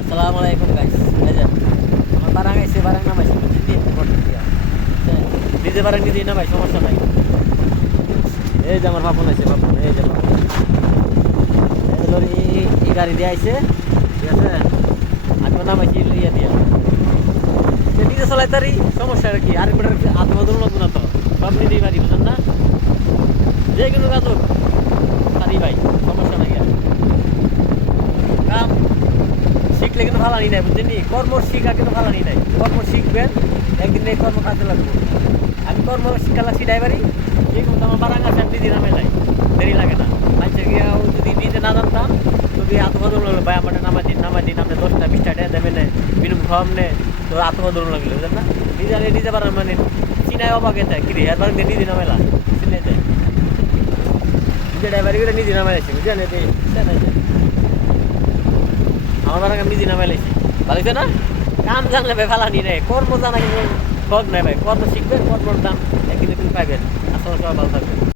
আসসালামু আলাইকুম গাইস। এই যে আমার বারাং আইছে, বারাং নামাইছে বুঝলি মোটর দিয়া। নিজে বারাং নিজেই নামাই, সমস্যা নাই। এই যে আমার বাপন আইছে, বাপন এই যে বাপন। এই যে লরি এই গাড়ি দিয়ে আইছে, ঠিক আছে। আমি নামাইছি ইয়া দিয়া। নিজে চলাই তারি, সমস্যা কি আর আত্মবদল লাগবো না তো, সব নিজেই পারি বুঝলেন না। যে কোনো কাজ হোক পারি ভাই, সমস্যা নাই। আর কাম শিখলে কিন্তু ফালানি নাই বুঝছেন, কর্ম শিখা কিন্তু ফালানি নাই। কর্ম শিখবেন, একদিন এই কর্ম কাজে লাগবে। আমি কর্ম শিক্ষা লাগছি ড্রাইভারি, এই কিন্তু আমার বারাং আছে, আমি নিজে নামে নাই, দেরি লাগে না। আচ্ছা গিয়া যদি নিজে না জানতাম যদি আত্মবদল লাগলো, ভাই আমার নামাই দিন আপনি 10টা 20টা টাকা দেবেন না, বিনিময় খাওয়াম নে, তো আত্মবদল লাগলো বুঝলেন না। নিজে বারাং মানে চিনাই অবাক এতে কি রে এবার নিজে নামেলা চিনে যায়। নিজে ড্রাইভারি করে নিজে নামাই আছে বুঝলেন। এতে আমার বারাং আমি নিজে নামাই লাইছি, ভালো হইছে না। কাম জানলে ভাই ফালানি নেই, কর্ম জানা কিন্তু সব নাই ভাই। কর্ম শিখবেন, কর্মর দাম একদিন একদিন পাইবেন। আসলে সবাই ভালো থাকবেন।